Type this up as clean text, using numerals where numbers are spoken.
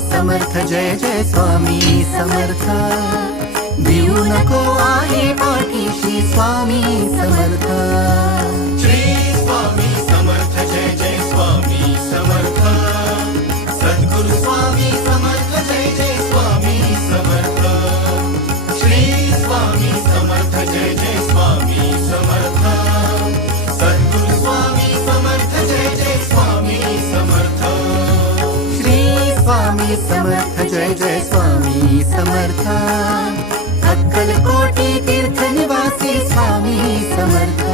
समर्थ जय जय स्वामी समर्थ भिवू नको आहे पाठीशी स्वामी समर्थ श्री स्वामी समर्थ जय जय स्वामी समर्थ सद्गुरु स्वामी समर्थ जय जय स्वामी समर्थ श्री स्वामी समर्थ जय जय स्वामी समर्थ सद्गुरु स्वामी समर्थ जय जय स्वामी समर्थ श्री स्वामी समर्थ जय जय स्वामी समर्थ अक्कलकोटी तीर्थ निवासी स्वामी समर्थ